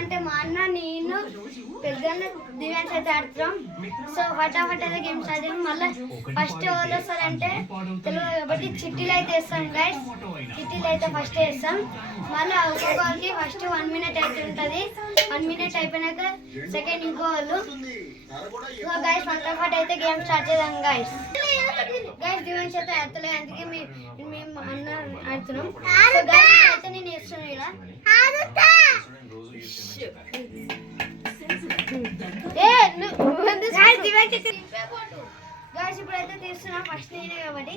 అంటే మా అన్న నేను పెద్దన్న దివ్యాన్స్ అయితే ఆడుతున్నాం. సో ఫటాఫట్ అయితే గేమ్ స్టార్ట్ చేద్దాం. మళ్ళీ ఫస్ట్ ఎవరు వస్తారంటే తెలుగు కాబట్టి చిట్టీలు అయితే వేస్తాం గైస్. చిట్టీలు అయితే ఫస్ట్ వేస్తాం. మళ్ళీ ఒక్కొక్కరికి ఫస్ట్ 1 minute అయితే ఉంటుంది. 1 minute అయిపోయినాక సెకండ్ ఇంకో వాళ్ళు. సో గైస్ ఫటాఫట్ అయితే గేమ్ స్టార్ట్ చేద్దాం గైస్. దివ్యాన్స్ అయితే ఆడతలేదు, అందుకే మేము అన్న ఆడుతున్నాం. సో గైస్ అయితే నేను వేస్తున్నాను ఇలా. గైస్ ఇప్పుడైతే తీస్తున్నా. ఫస్ట్ నేనే కాబట్టి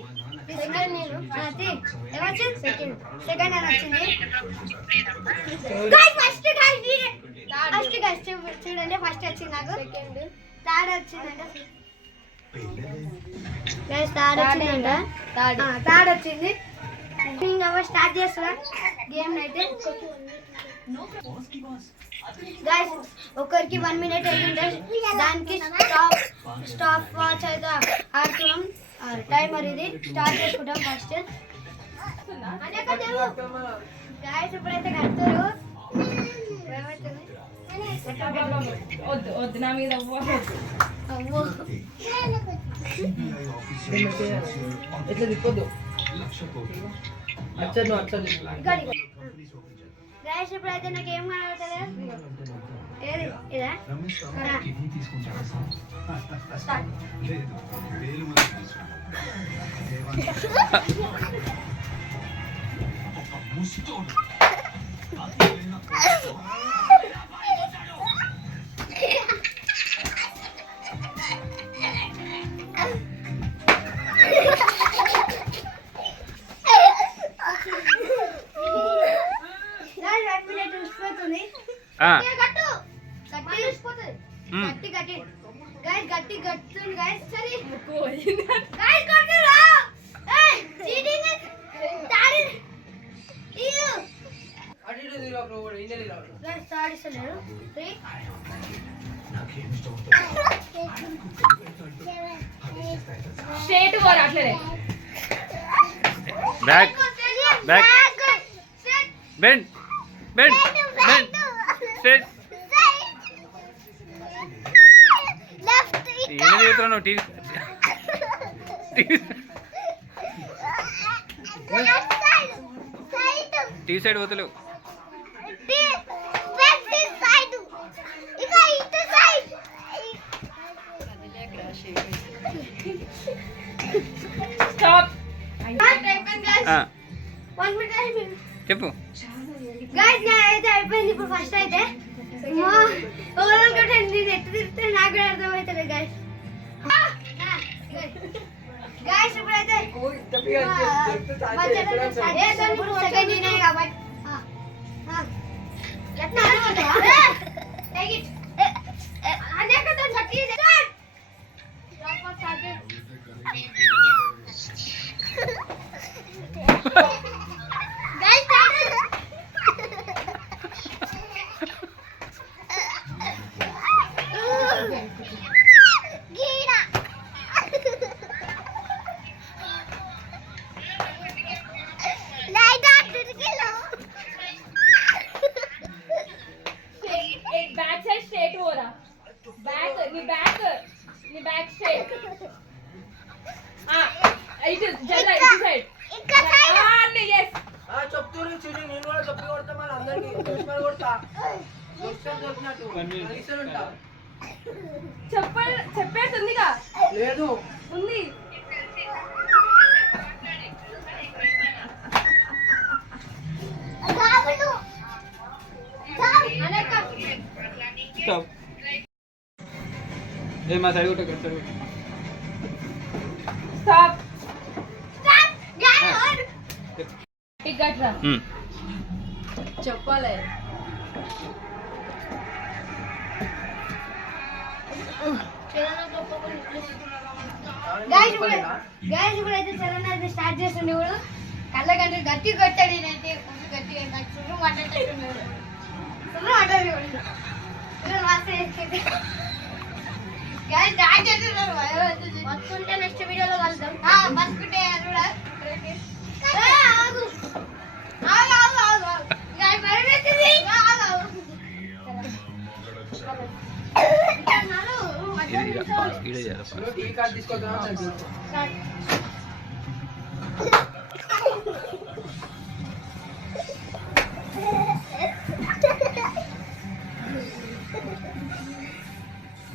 సెకండ్ అని వచ్చింది. చూడండి ఫస్ట్ వచ్చింది నాకు, థర్డ్ వచ్చిందంట. థర్డ్ వచ్చింది. ఇంకా స్టార్ట్ చేస్తున్నా గేమ్ అయితే. గైస్ ఒకరికి 1 minute అయింది. దానికి స్టాప్ వాచ్ అయితే ఆడుతున్నాం. టైమర్ ఇది స్టార్ట్ చేసుకుంటాం ఫస్ట్. గైస్ ఇప్పుడైతే కడతారు. నా మీద ఎట్లా తిప్పొద్దు. గైస్ ఇప్పుడైతే నాకు ఏం కనబడతలేదు. ఇదా స్ట్రైట్ పోరా అట్లనే. Back back bend bend bend straight. ఏం చెప్తున్నావు? టీ సైడ్ పోతలేవు. చెప్పు గైస్ అయితే అయిపోయింది. ఇప్పుడు ఫస్ట్ అయితే ఎట్టు తిరిగితే నాకు కూడా అర్థమవుతుంది గైస్. గైస్ ఇప్పుడైతే సెకండ్ నేనే కాబట్టి బ్యాక్ సైడ్ స్ట్రైట్ పోరా. బ్యాక్ నీ బ్యాక్ స్ట్రైట్. ఇటు జల్ల ఇటు సైడ్ అన్నీ. yes చెప్తూనే చూసి నేను కూడా చెప్పి కొడతా. మళ్ళీ అందరికి చూసుకొని కొడతా. చెప్పేస్తుందిగా. లేదు ఉంది. మా సైడ్ కొట్ట సైడ్ స్టాప్. చెప్పాలి. గైస్ ఇప్పుడైతే చలన అయితే స్టార్ట్ చేస్తుండే. ఇప్పుడు కళ్ళ కంటే గట్టి కొట్టాడు. నేనైతే గట్టిగా మాట్లాడుతున్నాడు. మర్చుకుంటే నెక్స్ట్ వీడియోలో కలుద్దాం. మర్చుకుంటే ఈడే చేయాలి pass. టీ కార్డ్ తీసుకోవద్దా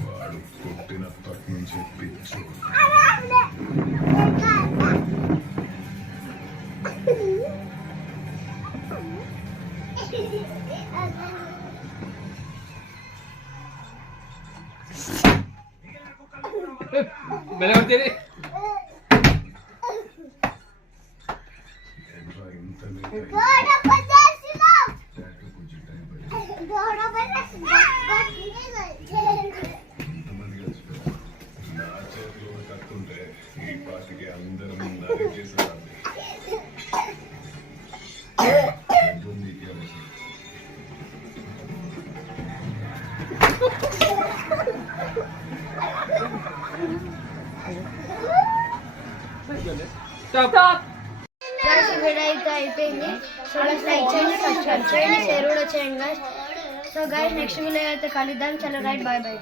వాడు పుట్టినప్పటి నుంచి పిచ్చు బెలగొడితేనే ఏంట్రా ఇంత లేట్ అయింది? టాటూ పూజ టైం పడింది. ఇంతమంది కలిసిపోయారు. నా చేతిలో కత్తుంటే ఈ పాటికి అందరం నరికేసేవాడిని. ఎందుకు నీకే అవసరం? స్టాప్ గైస్ ఈ వీడియో అయితే అయిపోయింది. సో గైస్ లైక్ చేయండి, సబ్స్క్రైబ్ చేయండి, షేర్ కూడా చేయండి guys. So guys next video అయితే కలుద్దాం. చలో రైట్, బాయ్ బాయ్.